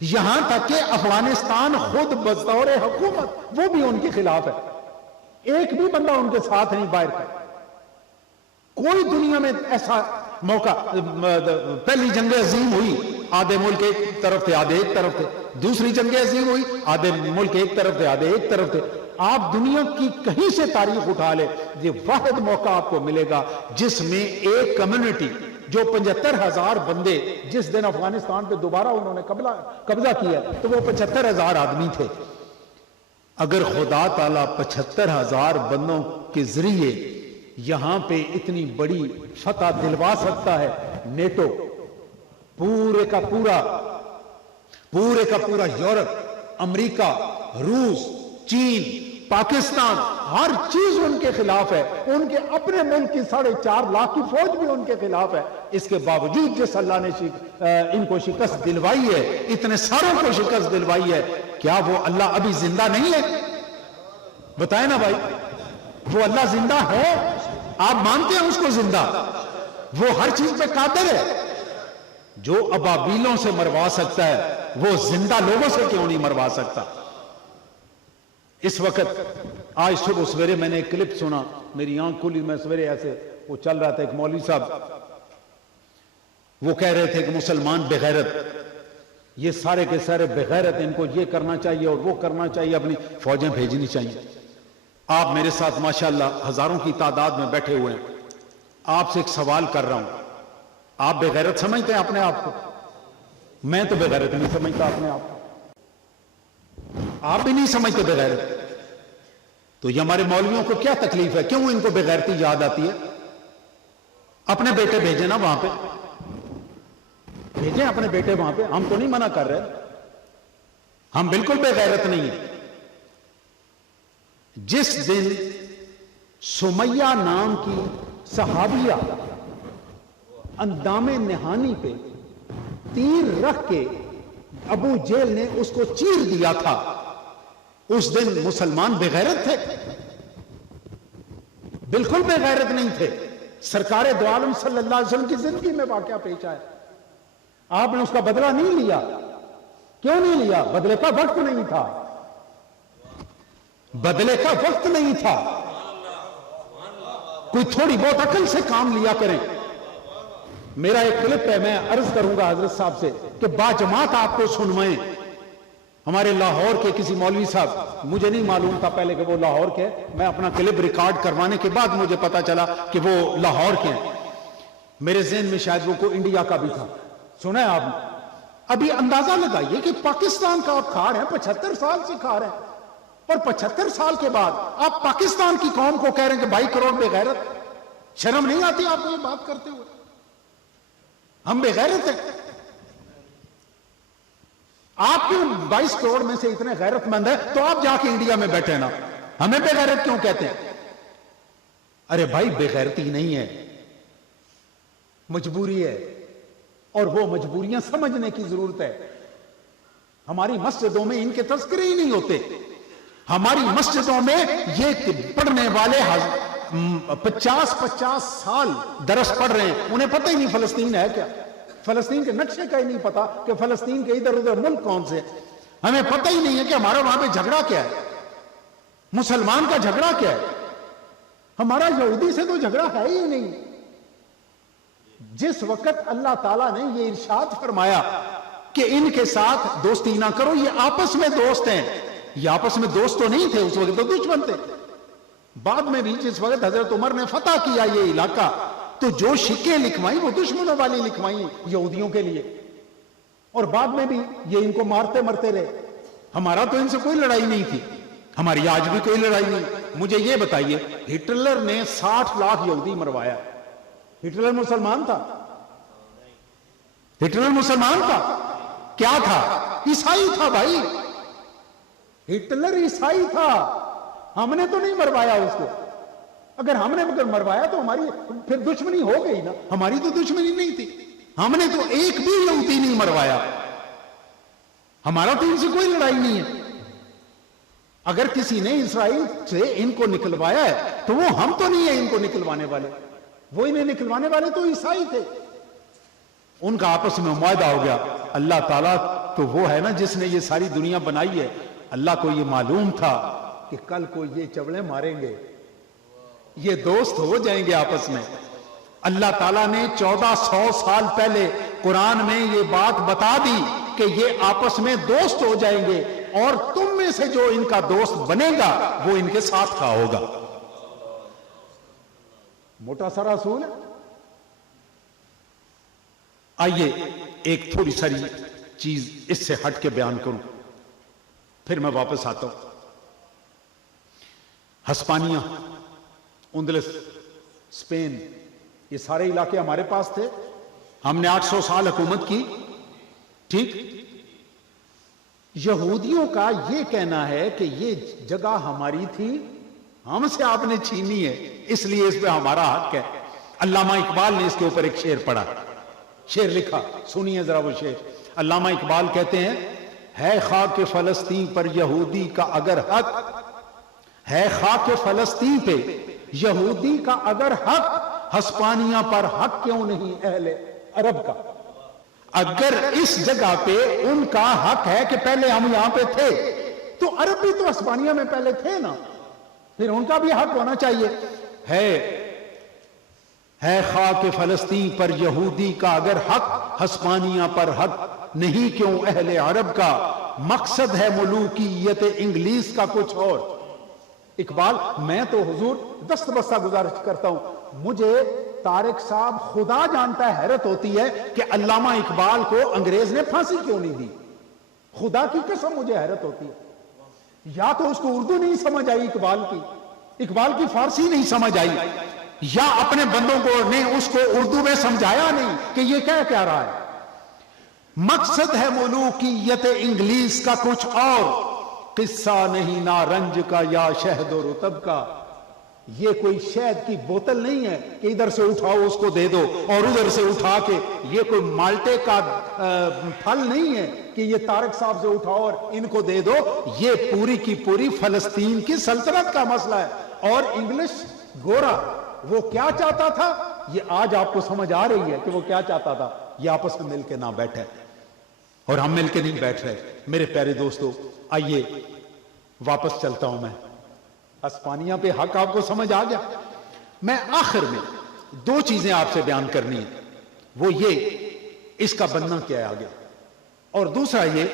یہاں تک کہ افغانستان خود بطور حکومت وہ بھی ان کے خلاف ہے. ایک بھی بندہ ان کے ساتھ نہیں باہر کا. کوئی دنیا میں ایسا موقع، پہلی جنگ عظیم ہوئی آدھے ملک ایک طرف تھے آدھے ایک طرف تھے، دوسری جنگ عظیم ہوئی آدھے ملک ایک طرف تھے آدھے ایک طرف تھے. آپ دنیا کی کہیں سے تاریخ اٹھا لے، یہ واحد موقع آپ کو ملے گا جس میں ایک کمیونٹی جو 75,000 بندے، جس دن افغانستان پہ دوبارہ انہوں نے قبضہ کیا تو وہ 75,000 آدمی تھے. اگر خدا تعالیٰ 75,000 بندوں کے ذریعے یہاں پہ اتنی بڑی فتح دلوا سکتا ہے، نیٹو پورے کا پورا یورپ، امریکہ، روس، چین، پاکستان، ہر چیز ان کے خلاف ہے. ان کے اپنے ملک کی 4.5 لاکھ کی فوج بھی ان کے خلاف ہے. اس کے باوجود جس اللہ نے ان کو شکست دلوائی ہے، اتنے ساروں کو شکست دلوائی ہے، کیا وہ اللہ ابھی زندہ نہیں ہے؟ بتائیں نا بھائی، وہ اللہ زندہ ہے؟ آپ مانتے ہیں اس کو زندہ؟ وہ ہر چیز پہ قادر ہے. جو ابابیلوں سے مروا سکتا ہے وہ زندہ لوگوں سے کیوں نہیں مروا سکتا؟ اس وقت آج صبح سویرے میں نے ایک کلپ سنا، میری آنکھ کھلی، میں سویرے ایسے وہ چل رہا تھا، ایک مولوی صاحب وہ کہہ رہے تھے کہ مسلمان بغیرت، یہ سارے کے سارے بغیرت، ان کو یہ کرنا چاہیے اور وہ کرنا چاہیے، اپنی فوجیں بھیجنی چاہیے۔ آپ میرے ساتھ ماشاءاللہ ہزاروں کی تعداد میں بیٹھے ہوئے ہیں، آپ سے ایک سوال کر رہا ہوں، آپ بغیرت سمجھتے ہیں اپنے آپ کو؟ میں تو بغیرت نہیں سمجھتا اپنے آپ کو، آپ بھی نہیں سمجھتے بغیرت، تو یہ ہمارے مولویوں کو کیا تکلیف ہے؟ کیوں ان کو بغیرتی یاد آتی ہے؟ اپنے بیٹے بھیجیں نا وہاں پہ، بھیجیں اپنے بیٹے وہاں پہ، ہم تو نہیں منع کر رہے، ہم بالکل بغیرت نہیں ہیں۔ جس دن سمیہ نام کی صحابیہ اندام نہانی پہ تیر رکھ کے ابو جہل نے اس کو چیر دیا تھا، اس دن مسلمان بغیرت تھے؟ بالکل بغیرت نہیں تھے۔ سرکار دو عالم صلی اللہ علیہ وسلم کی زندگی میں واقعہ پیش آیا، آپ نے اس کا بدلہ نہیں لیا۔ کیوں نہیں لیا؟ بدلے کا وقت نہیں تھا، بدلے کا وقت نہیں تھا۔ کوئی تھوڑی بہت عقل سے کام لیا کریں۔ میرا ایک کلپ ہے، میں عرض کروں گا حضرت صاحب سے کہ باجماعت آپ کو سنوائیں۔ ہمارے لاہور کے کسی مولوی صاحب، مجھے نہیں معلوم تھا پہلے کہ وہ لاہور کے، میں اپنا کلپ ریکارڈ کروانے کے بعد مجھے پتا چلا کہ وہ لاہور کے ہیں۔ میرے ذہن میں شاید وہ کوئی انڈیا کا بھی تھا۔ سنا ہے آپ نے؟ ابھی اندازہ لگائیے کہ پاکستان کا آپ کھا رہے ہیں، 75 سال سے کھا رہے ہیں، اور 75 سال کے بعد آپ پاکستان کی قوم کو کہہ رہے ہیں کہ 22 کروڑ بغیرت۔ شرم نہیں آتی آپ کو یہ بات کرتے ہوئے؟ ہم بغیرت ہیں؟ آپ کیوں 22 کروڑ میں سے اتنے غیرت مند ہیں تو آپ جا کے انڈیا میں بیٹھے نا، ہمیں بغیرت کیوں کہتے ہیں؟ ارے بھائی بغیرتی نہیں ہے، مجبوری ہے، اور وہ مجبوریاں سمجھنے کی ضرورت ہے۔ ہماری مسجدوں میں ان کے تذکرے ہی نہیں ہوتے، ہماری مسجدوں میں یہ پڑھنے والے 50 سال درس پڑھ رہے ہیں، انہیں پتہ ہی نہیں فلسطین ہے کیا، فلسطین کے نقشے کا ہی نہیں پتا کہ فلسطین کے ادھر ادھر ملک کون سے، ہمیں پتہ ہی نہیں ہے کہ ہمارا وہاں پہ جھگڑا کیا ہے، مسلمان کا جھگڑا کیا ہے، ہمارا یہودی سے تو جھگڑا ہے ہی نہیں۔ جس وقت اللہ تعالیٰ نے یہ ارشاد فرمایا کہ ان کے ساتھ دوستی نہ کرو، یہ آپس میں دوست ہیں، یہ آپس میں دوست تو نہیں تھے، اس وقت تو دشمن تھے۔ بعد میں بھی جس وقت حضرت عمر نے فتح کیا یہ علاقہ، تو جو شکیں لکھوائیں وہ دشمنوں والی لکھوائیں یہودیوں کے لیے، اور بعد میں بھی یہ ان کو مارتے مرتے رہے۔ ہمارا تو ان سے کوئی لڑائی نہیں تھی، ہماری آج بھی کوئی لڑائی نہیں۔ مجھے یہ بتائیے، ہٹلر نے 60 لاکھ یہودی مروایا، ہٹلر مسلمان تھا؟ ہٹلر مسلمان تھا؟ کیا تھا؟ عیسائی تھا بھائی، ہٹلر عیسائی تھا، ہم نے تو نہیں مروایا اس کو۔ اگر ہم نے مروایا تو ہماری پھر دشمنی ہو گئی نا، ہماری تو دشمنی نہیں تھی، ہم نے تو ایک بھی یہودی نہیں مروایا، ہمارا تو ان سے کوئی لڑائی نہیں ہے۔ اگر کسی نے اسرائیل سے ان کو نکلوایا ہے تو وہ ہم تو نہیں ہیں ان کو نکلوانے والے، وہ انہیں نکلوانے والے تو عیسائی تھے، ان کا آپس میں معاہدہ ہو گیا۔ اللہ تعالیٰ تو وہ ہے نا جس نے یہ ساری دنیا بنائی ہے، اللہ کو یہ معلوم تھا کہ کل کو یہ چوڑے ماریں گے، یہ دوست ہو جائیں گے آپس میں۔ اللہ تعالیٰ نے 1400 سال پہلے قرآن میں یہ بات بتا دی کہ یہ آپس میں دوست ہو جائیں گے، اور تم میں سے جو ان کا دوست بنے گا وہ ان کے ساتھ کا ہوگا۔ موٹا سا رسول ہے۔ آئیے ایک تھوڑی ساری چیز اس سے ہٹ کے بیان کروں، پھر میں واپس آتا ہوں۔ ہسپانیہ، اندلس، اسپین، یہ سارے علاقے ہمارے پاس تھے، ہم نے 800 سال حکومت کی، ٹھیک۔ یہودیوں کا یہ کہنا ہے کہ یہ جگہ ہماری تھی، ہم سے آپ نے چھینی ہے، اس لیے اس پہ ہمارا حق ہے۔ علامہ اقبال نے اس کے اوپر ایک شعر پڑھا، شعر لکھا، سنیے ذرا وہ شعر۔ علامہ اقبال کہتے ہیں، ہے خاک فلسطین پر یہودی کا اگر حق، ہے خاک فلسطین پہ یہودی کا اگر حق، ہسپانیہ پر حق کیوں نہیں اہل عرب کا؟ اگر اس جگہ پہ ان کا حق ہے کہ پہلے ہم یہاں پہ تھے تو عرب بھی تو ہسپانیہ میں پہلے تھے نا، پھر ان کا بھی حق ہونا چاہیے. ہے خاک فلسطین پر یہودی کا اگر حق، ہسپانیہ پر حق نہیں کیوں اہل عرب کا، مقصد ہے ملوکیت انگلیس کا کچھ اور. اقبال، میں تو حضور دست بستہ گزارش کرتا ہوں، مجھے طارق صاحب خدا جانتا ہے حیرت ہوتی ہے کہ علامہ اقبال کو انگریز نے پھانسی کیوں نہیں دی. خدا کی قسم مجھے حیرت ہوتی ہے. یا تو اس کو اردو نہیں سمجھ آئی اقبال کی فارسی نہیں سمجھ آئی، یا اپنے بندوں کو نے اس کو اردو میں سمجھایا نہیں کہ یہ کیا رہا ہے. مقصد ہے ملوکیت انگلیس کا کچھ اور، قصہ نہیں نارنج کا یا شہد و رطب کا. یہ کوئی شہد کی بوتل نہیں ہے کہ ادھر سے اٹھاؤ اس کو دے دو اور ادھر سے اٹھا کے، یہ کوئی مالٹے کا پھل نہیں ہے کہ یہ طارق صاحب سے اٹھاؤ اور ان کو دے دو. یہ پوری کی پوری فلسطین کی سلطنت کا مسئلہ ہے. اور انگلش گورا وہ کیا چاہتا تھا، یہ آج آپ کو سمجھ آ رہی ہے کہ وہ کیا چاہتا تھا. یہ آپس میں مل کے نہ بیٹھے، اور ہم مل کے نہیں بیٹھ رہے. میرے پیارے دوستو، آئیے واپس چلتا ہوں. میں ہسپانیہ پہ حق آپ کو سمجھ آ گیا. میں آخر میں دو چیزیں آپ سے بیان کرنی ہیں، وہ یہ اس کا بننا کیا ہے آگے، اور دوسرا یہ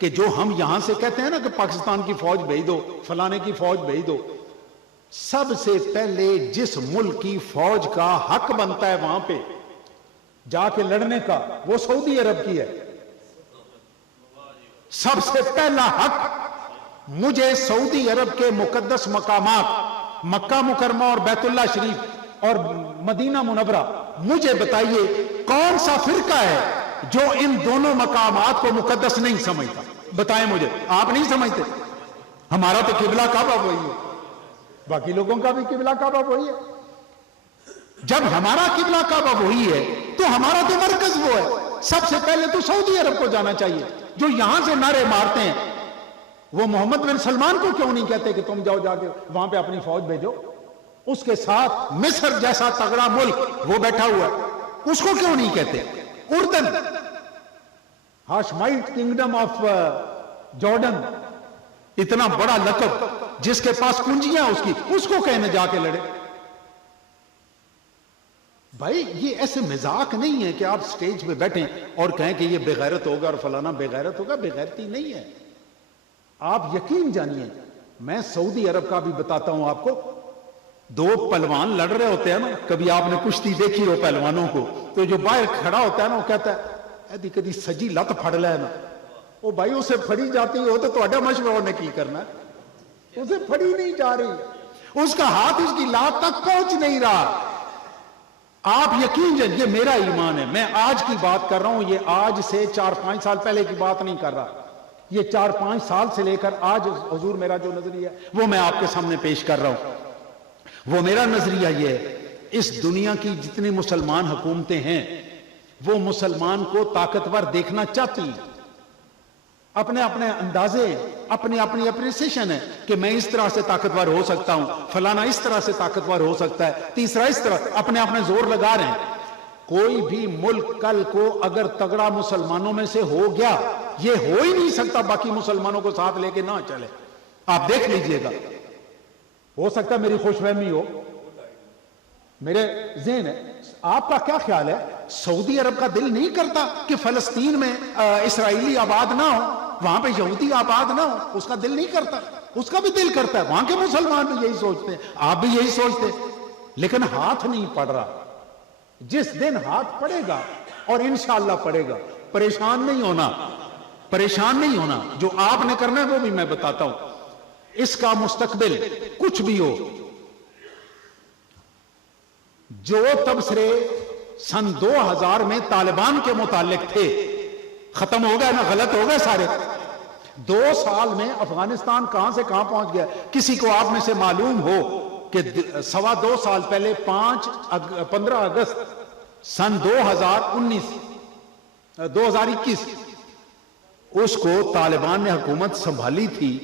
کہ جو ہم یہاں سے کہتے ہیں نا کہ پاکستان کی فوج بھیج دو، فلانے کی فوج بھیج دو. سب سے پہلے جس ملک کی فوج کا حق بنتا ہے وہاں پہ جا کے لڑنے کا، وہ سعودی عرب کی ہے. سب سے پہلا حق مجھے سعودی عرب کے مقدس مقامات مکہ مکرمہ اور بیت اللہ شریف اور مدینہ منورہ، مجھے بتائیے کون سا فرقہ ہے جو ان دونوں مقامات کو مقدس نہیں سمجھتا؟ بتائیں مجھے. آپ نہیں سمجھتے؟ ہمارا تو قبلہ کعبہ وہی ہے، باقی لوگوں کا بھی قبلہ کعبہ وہی ہے. جب ہمارا قبلہ کعبہ وہی ہے تو ہمارا تو مرکز وہ ہے. سب سے پہلے تو سعودی عرب کو جانا چاہیے. جو یہاں سے نعرے مارتے ہیں وہ محمد بن سلمان کو کیوں نہیں کہتے کہ تم جاؤ جا کے وہاں پہ اپنی فوج بھیجو؟ اس کے ساتھ مصر جیسا تگڑا ملک وہ بیٹھا ہوا ہے، اس کو کیوں نہیں کہتے؟ اردن، ہاشمائٹ کنگڈم آف جارڈن، اتنا بڑا لقب جس کے پاس کنجیاں اس کو کہنے جا کے لڑے. بھائی یہ ایسے مذاق نہیں ہے کہ آپ سٹیج پہ بیٹھیں اور کہیں کہ یہ بے غیرت ہوگا اور فلانا بے غیرت ہوگا. بے غیرتی نہیں ہے. آپ یقین جانیے، میں سعودی عرب کا بھی بتاتا ہوں آپ کو. دو پہلوان لڑ رہے ہوتے ہیں نا، کبھی آپ نے کشتی دیکھی ہو پہلوانوں کو، تو جو باہر کھڑا ہوتا ہے نا وہ کہتا ہے ایدی کدی سجی لت پھڑ لے نا. وہ بھائی اسے پھڑی جاتی ہو تو تہاڈا مشورہ نے کی کرنا ہے، اسے پھڑی نہیں جا رہی، اس کا ہاتھ اس کی لات تک پہنچ نہیں رہا. آپ یقین جانیے، یہ میرا ایمان ہے، میں آج کی بات کر رہا ہوں، یہ آج سے 4-5 سال پہلے کی بات نہیں کر رہا. یہ 4-5 سال سے لے کر آج حضور میرا جو نظریہ ہے وہ میں آپ کے سامنے پیش کر رہا ہوں. وہ میرا نظریہ یہ ہے، اس دنیا کی جتنی مسلمان حکومتیں ہیں وہ مسلمان کو طاقتور دیکھنا چاہتی ہیں. اپنے اپنے اندازے، اپنی اپریسیشن ہے کہ میں اس طرح سے طاقتور ہو سکتا ہوں، فلانا اس طرح سے طاقتور ہو سکتا ہے، تیسرا اس طرح، اپنے زور لگا رہے ہیں. کوئی بھی ملک کل کو اگر تگڑا مسلمانوں میں سے ہو گیا، یہ ہو ہی نہیں سکتا باقی مسلمانوں کو ساتھ لے کے نہ چلے. آپ دیکھ لیجئے گا، ہو سکتا ہے میری خوش فہمی ہو، میرے ذہن ہے. آپ کا کیا خیال ہے؟ سعودی عرب کا دل نہیں کرتا کہ فلسطین میں اسرائیلی آباد نہ ہو، وہاں پہ یہودی آباد نہ ہو؟ اس کا دل نہیں کرتا؟ اس کا بھی دل کرتا ہے. وہاں کے مسلمان بھی یہی سوچتے ہیں، آپ بھی یہی سوچتے ہیں، لیکن ہاتھ نہیں پڑ رہا. جس دن ہاتھ پڑے گا، اور انشاءاللہ پڑے گا، پریشان نہیں ہونا. جو آپ نے کرنا ہے وہ بھی میں بتاتا ہوں. اس کا مستقبل کچھ بھی ہو، جو تبصرے سن 2000 میں طالبان کے متعلق تھے ختم ہو گئے نا، غلط ہو گئے سارے. 2 سال میں افغانستان کہاں سے کہاں پہنچ گیا. کسی کو آپ میں سے معلوم ہو کہ 2.25 سال پہلے 15 اگست سن 2021 اس کو طالبان نے حکومت سنبھالی تھی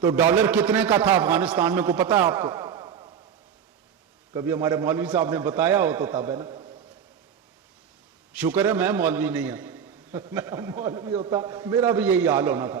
تو ڈالر کتنے کا تھا افغانستان میں؟ کو پتا ہے آپ کو؟ کبھی ہمارے مولوی صاحب نے بتایا ہو تو تب ہے نا. شکر ہے میں مولوی نہیں ہوں، میں مولوی ہوتا میرا بھی یہی حال ہونا تھا.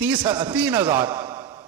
3,000।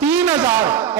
3,000।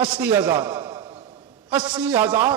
80,000। 80,000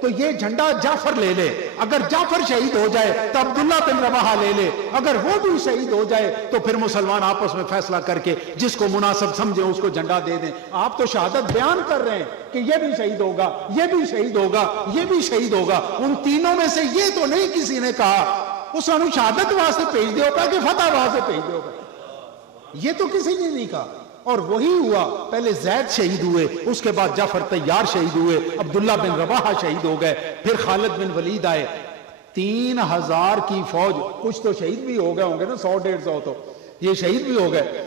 تو یہ جھنڈا جعفر لے لے، اگر جعفر شہید ہو جائے تو عبداللہ بن رواحہ لے لے، اگر وہ بھی شہید ہو جائے تو پھر مسلمان آپس میں فیصلہ کر کے جس کو مناسب سمجھے اس کو جھنڈا دے دیں۔ آپ تو شہادت بیان کر رہے ہیں کہ یہ بھی شہید ہوگا، یہ بھی شہید ہوگا، یہ بھی شہید ہوگا، ان تینوں میں سے یہ تو نہیں کسی نے کہا اس انو شہادت واسطے بھیج دے ہوگا کہ فتح واسطے بھیج دے ہوگا، یہ تو کسی نے نہیں کہا۔ اور وہی ہوا، پہلے زید شہید ہوئے، اس کے بعد جعفر طیار شہید ہوئے، عبداللہ بن رواحہ شہید ہو گئے، پھر خالد بن ولید آئے۔ 3000 کی فوج، کچھ تو شہید بھی ہو گئے ہوں گے نا، 100-150 تو یہ شہید بھی ہو گئے۔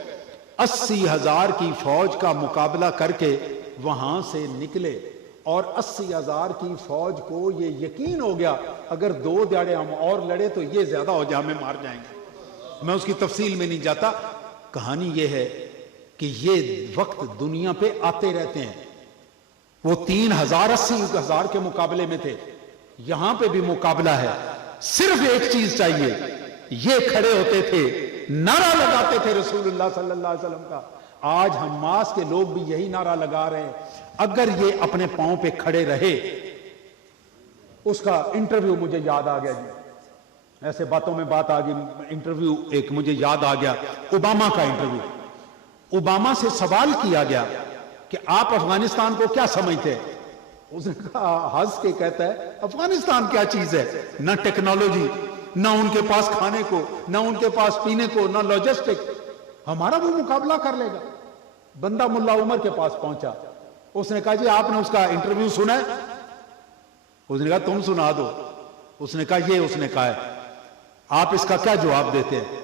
80,000 کی فوج کا مقابلہ کر کے وہاں سے نکلے، اور 80,000 کی فوج کو یہ یقین ہو گیا اگر 2 دیہڑے ہم اور لڑے تو یہ زیادہ ہو جائے، ہمیں مار جائیں گے۔ میں اس کی تفصیل میں نہیں جاتا، کہانی یہ ہے کہ یہ وقت دنیا پہ آتے رہتے ہیں۔ وہ 3,000 80,000 کے مقابلے میں تھے، یہاں پہ بھی مقابلہ ہے، صرف ایک چیز چاہیے۔ یہ کھڑے ہوتے تھے، نعرہ لگاتے تھے رسول اللہ صلی اللہ علیہ وسلم کا۔ آج حماس کے لوگ بھی یہی نعرہ لگا رہے ہیں، اگر یہ اپنے پاؤں پہ کھڑے رہے۔ اس کا انٹرویو مجھے یاد آ گیا جی، ایسے باتوں میں بات آ گئی، انٹرویو ایک مجھے یاد آ گیا، اوباما کا انٹرویو۔ اوباما سے سوال کیا گیا کہ آپ افغانستان کو کیا سمجھتے ہیں؟ اس نے کہا، ہنس کے کہتا ہے، افغانستان کیا چیز ہے؟ نہ ٹیکنالوجی، نہ ان کے پاس کھانے کو، نہ ان کے پاس پینے کو، نہ لاجسٹک، ہمارا وہ مقابلہ کر لے گا۔ بندہ ملا عمر کے پاس پہنچا، اس نے کہا جی آپ نے اس کا انٹرویو سنا ہے؟ اس نے کہا تم سنا دو۔ اس نے کہا یہ اس نے کہا ہے، آپ اس کا کیا جواب دیتے ہیں؟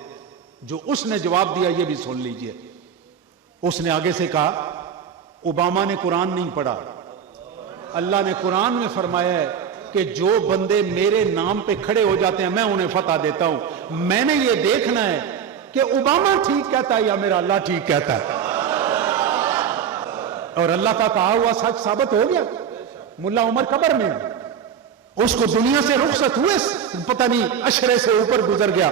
جو اس نے جواب دیا یہ بھی سن لیجئے۔ اس نے آگے سے کہا، اوباما نے قرآن نہیں پڑھا، اللہ نے قرآن میں فرمایا ہے کہ جو بندے میرے نام پہ کھڑے ہو جاتے ہیں میں انہیں فتح دیتا ہوں۔ میں نے یہ دیکھنا ہے کہ اوباما ٹھیک کہتا ہے یا میرا اللہ ٹھیک کہتا ہے۔ اور اللہ کا کہا ہوا سچ ثابت ہو گیا۔ ملا عمر قبر میں، اس کو دنیا سے رخصت ہوئے، پتہ نہیں عشرے سے اوپر گزر گیا،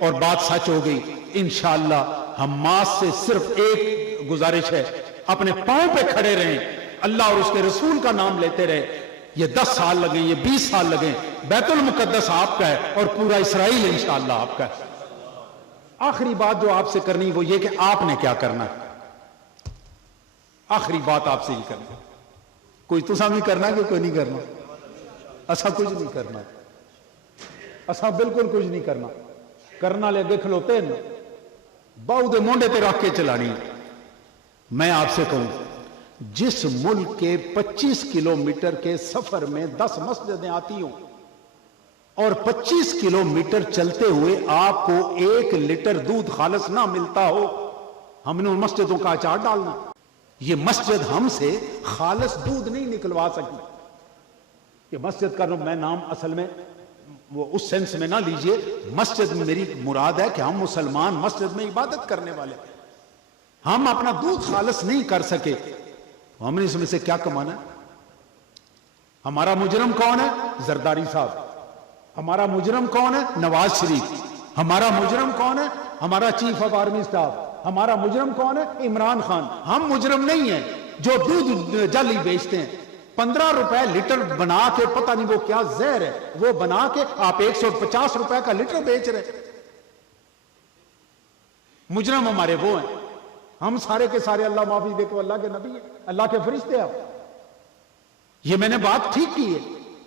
اور بات سچ ہو گئی۔ انشاءاللہ حماس سے صرف ایک گزارش ہے، اپنے پاؤں پہ کھڑے رہیں، اللہ اور اس کے رسول کا نام لیتے رہے۔ یہ 10 سال لگیں، یہ 20 سال لگیں، بیت المقدس آپ کا ہے اور پورا اسرائیل انشاءاللہ آپ کا ہے۔ آخری بات جو آپ سے کرنی وہ یہ کہ آپ نے کیا کرنا ہے۔ آخری بات آپ سے ہی کرنا ہے، کوئی تسا بھی کرنا ہے کہ کوئی نہیں کرنا؟ اسا کچھ نہیں کرنا، اسا بالکل کچھ نہیں کرنا، کرنا لے دیکھ لو تین باؤ دے مونڈے تے رکھ کے چلانی۔ میں آپ سے کہوں، جس ملک کے 25 کلومیٹر کے سفر میں 10 مسجدیں آتی ہوں اور 25 کلومیٹر چلتے ہوئے آپ کو 1 لیٹر دودھ خالص نہ ملتا ہو، ہم نے ان مسجدوں کا اچار ڈالنا۔ یہ مسجد ہم سے خالص دودھ نہیں نکلوا سکی۔ کہ مسجد کا میں نام اصل میں وہ اس سینس میں نہ لیجئے، مسجد میں میری مراد ہے کہ ہم مسلمان مسجد میں عبادت کرنے والے، ہم اپنا دودھ خالص نہیں کر سکے، ہم نے اس میں سے کیا کمانا ہے؟ ہمارا مجرم کون ہے؟ زرداری صاحب۔ ہمارا مجرم کون ہے؟ نواز شریف۔ ہمارا مجرم کون ہے؟ ہمارا چیف آف آرمی سٹاف۔ ہمارا مجرم کون ہے؟ عمران خان۔ ہم مجرم نہیں ہیں جو دودھ جعلی بیچتے ہیں، 15 روپے لیٹر بنا کے، پتہ نہیں وہ کیا زہر ہے، وہ بنا کے آپ 150 روپے کا لیٹر بیچ رہے۔ مجرم ہمارے وہ ہیں، ہم سارے کے سارے اللہ معافی دے کو اللہ کے نبی ہیں، اللہ کے فرشتے ہیں۔ یہ میں نے بات ٹھیک کی ہے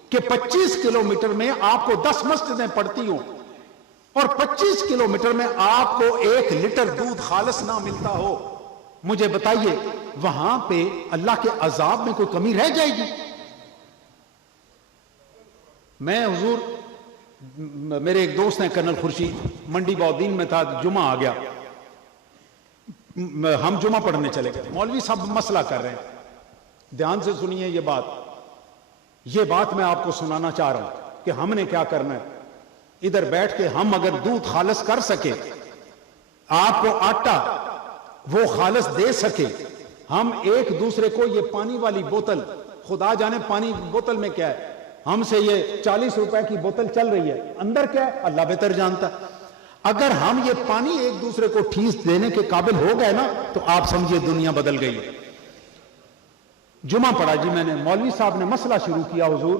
کہ 25 کلومیٹر میں آپ کو 10 مسجدیں پڑتی ہوں اور 25 کلومیٹر میں آپ کو 1 لیٹر دودھ خالص نہ ملتا ہو، مجھے بتائیے وہاں پہ اللہ کے عذاب میں کوئی کمی رہ جائے گی؟ میں حضور، میرے ایک دوست ہیں کرنل خورشید، منڈی بہودین میں تھا، جمعہ آ گیا، ہم جمعہ پڑھنے چلے گئے، مولوی صاحب مسئلہ کر رہے ہیں، دھیان سے سنیے یہ بات میں آپ کو سنانا چاہ رہا ہوں کہ ہم نے کیا کرنا ہے۔ ادھر بیٹھ کے ہم اگر دودھ خالص کر سکے، آپ کو آٹا وہ خالص دے سکے، ہم ایک دوسرے کو یہ پانی والی بوتل، خدا جانے پانی بوتل میں کیا ہے، ہم سے یہ 40 روپے کی بوتل چل رہی ہے، اندر کیا ہے اللہ بہتر جانتا ہے، اگر ہم یہ پانی ایک دوسرے کو ٹھیس دینے کے قابل ہو گئے نا تو آپ سمجھئے دنیا بدل گئی ہے۔ جمعہ پڑھا جی میں نے، مولوی صاحب نے مسئلہ شروع کیا، حضور